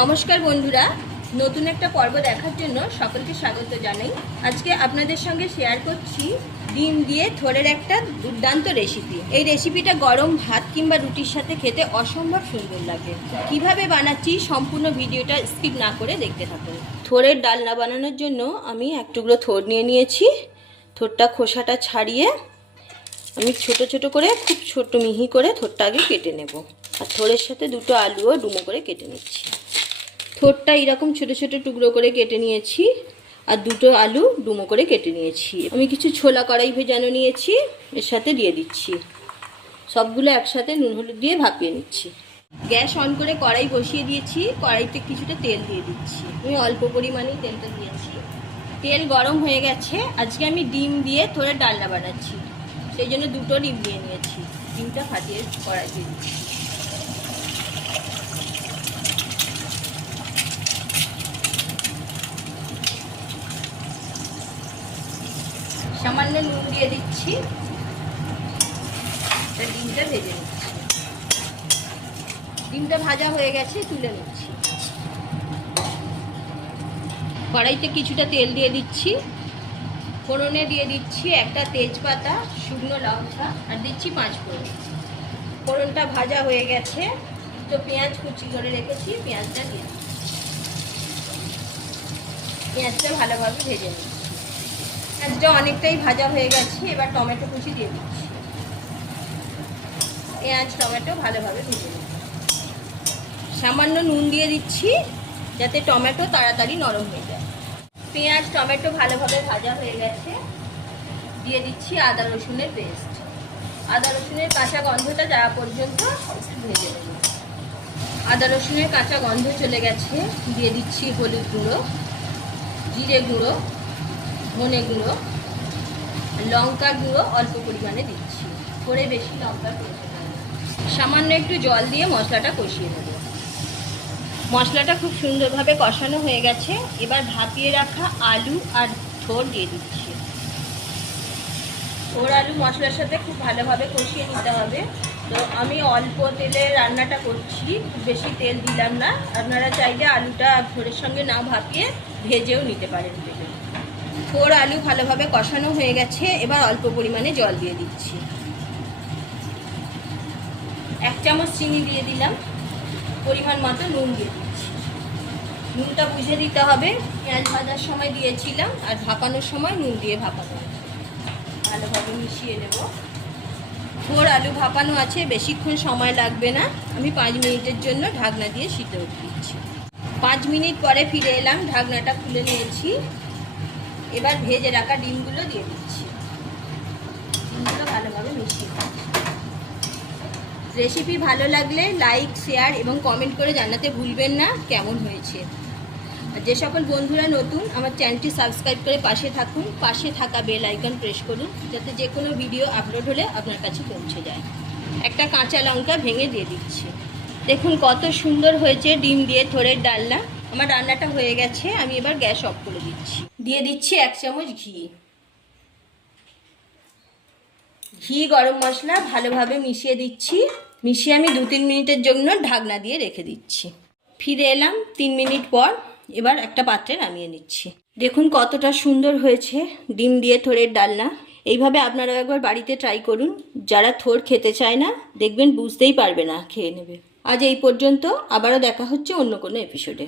নমস্কার বন্ধুরা, নতুন একটা পর্ব দেখার জন্য সকলকে স্বাগত জানাই। আজকে আপনাদের সঙ্গে শেয়ার করছি ডিম দিয়ে থোড়ের একটা দুর্দান্ত রেসিপি এই রেসিপিটা গরম ভাত কিংবা রুটির সাথে খেতে অসম্ভব সুন্দর লাগে। কীভাবে বানাচ্ছি সম্পূর্ণ ভিডিওটা স্কিপ না করে দেখতে থাকুন। থোড়ের ডালনা বানানোর জন্য আমি এক টুকরো থোড় নিয়ে নিয়েছি। থোড়টা খোসাটা ছাড়িয়ে আমি ছোট ছোট করে, খুব ছোট মিহি করে থোড়টা আগে কেটে নেব। আর থোড়ের সাথে দুটো আলুও ডুমো করে কেটে নিচ্ছি। থোড়টা এরকম ছোট ছোট টুকরো করে কেটে নিয়েছি আর দুটো আলু ডুমো করে কেটে নিয়েছি। আমি কিছু ছোলা কড়াই ভেজানো নিয়েছি, এর সাথে দিয়ে দিচ্ছি। সবগুলো একসাথে নুন হলুদ দিয়ে ভাপিয়ে নিচ্ছি। গ্যাস অন করে কড়াই বসিয়ে দিয়েছি, কড়াইতে কিছুটা তেল দিয়ে দিচ্ছি। আমি অল্প পরিমাণেই তেলটা দিয়েছি। তেল গরম হয়ে গেছে, আজকে আমি ডিম দিয়ে থোড়ে ডালনা বানাচ্ছি। সেই জন্য দুটো ডিম দিয়ে নিয়েছি। ডিমটা ফাটিয়ে কড়াই দিয়ে দিচ্ছি। সামান্য নুন দিয়ে দিচ্ছি। ডিমটা ভেজে নিচ্ছি। ডিমটা ভাজা হয়ে গেছে, তুলে নিচ্ছি। কড়াইতে কিছুটা তেল দিয়ে দিচ্ছি। ফোড়নে দিয়ে দিচ্ছি একটা তেজপাতা, শুকনো লঙ্কা, আর দিচ্ছি পাঁচ ফোড়ন ফোড়নটা ভাজা হয়ে গেছে। তো পেঁয়াজ কুচি করে রেখেছি, পেঁয়াজটা দিয়ে পেঁয়াজটা ভালোভাবে ভেজে নিচ্ছি। পেঁয়াজটা অনেকটাই ভাজা হয়ে গেছে, এবার টমেটো কুচি দিয়ে দিচ্ছি। পেঁয়াজ টমেটো ভালোভাবে ভেজে নিচ্ছি। সামান্য নুন দিয়ে দিচ্ছি, যাতে টমেটো তাড়াতাড়ি নরম হয়ে যায়। পেঁয়াজ, টমেটো ভালোভাবে ভাজা হয়ে গেছে। দিয়ে দিচ্ছি আদা রসুনের পেস্ট। আদা রসুনের কাঁচা গন্ধটা যাওয়া পর্যন্ত ভেজে নেব। আদা রসুনের কাঁচা গন্ধ চলে গেছে। দিয়ে দিচ্ছি হলুদ গুঁড়ো, জিরে গুঁড়ো ধনে গুঁড়ো, লঙ্কা গুঁড়ো অল্প পরিমাণে দিচ্ছি। করে বেশি লঙ্কা সামান্য একটু জল দিয়ে মশলাটা কষিয়ে নেব। মশলাটা খুব সুন্দরভাবে কষানো হয়ে গেছে। এবার ভাপিয়ে রাখা আলু আর থোড় দিয়ে দিচ্ছি। থোড় আলু মশলার সাথে খুব ভালোভাবে কষিয়ে নিতে হবে। তো আমি অল্প তেলে রান্নাটা করছি খুব বেশি তেল দিলাম না। আপনারা চাইলে আলুটা থোড়ের সঙ্গে না ভাপিয়ে ভেজেও নিতে পারেন। তেলে আলু ভালোভাবে কষানো হয়ে গেছে, এবার অল্প পরিমাণে জল দিয়ে দিচ্ছি। এক চামচ চিনি দিয়ে দিলাম, পরিমাণ মতো নুন দিয়ে দিচ্ছি। নুনটা বুঝে দিতে হবে, পেঁয়াজ ভাজার সময় দিয়েছিলাম, আর ভাপানোর সময় নুন দিয়ে ভাপানো ভালোভাবে মিশিয়ে নেব। থোড় আলু ভাপানো আছে, বেশিক্ষণ সময় লাগবে না, আমি পাঁচ মিনিটের জন্য ঢাকনা দিয়ে সিদ্ধ দিচ্ছি পাঁচ মিনিট পরে ফিরে এলাম, ঢাকনাটা খুলে নিয়েছি। এবার ভেজে রাখা ডিমগুলো দিয়ে দিচ্ছি। ডিমগুলো ভালোভাবে মিশিয়ে রেসিপি ভালো লাগলে লাইক শেয়ার এবং কমেন্ট করে জানাতে ভুলবেন না, কেমন হয়েছে? যে সকল বন্ধুরা নতুন, আমার চ্যানেলটি সাবস্ক্রাইব করে পাশে থাকুন, পাশে থাকা বেল আইকন প্রেস করুন, যাতে যে কোনো ভিডিও আপলোড হলে আপনার কাছে পৌঁছে যায়। একটা কাঁচা লঙ্কা ভেঙে দিয়ে দিচ্ছি। দেখুন কত সুন্দর হয়েছে ডিম দিয়ে থোড়ের ডালনা। আমার রান্নাটা হয়ে গেছে, আমি এবার গ্যাস অফ করে দিচ্ছি। দিয়ে দিচ্ছি এক চামচ ঘি। ঘি গরম মশলা ভালোভাবে মিশিয়ে দিচ্ছি। মিশিয়ে আমি দু তিন মিনিটের জন্য ঢাকনা দিয়ে রেখে দিচ্ছি। ফিরে এলাম তিন মিনিট পর, এবার একটা পাত্রে নামিয়ে নিচ্ছি। দেখুন কতটা সুন্দর হয়েছে ডিম দিয়ে থোড়ের ডালনা। এইভাবে আপনারাও একবার বাড়িতে ট্রাই করুন। যারা থোর খেতে চায় না, দেখবেন বুঝতেই পারবে না, খেয়ে নেবে। আজ এই পর্যন্ত, আবারও দেখা হচ্ছে অন্য কোনো এপিসোডে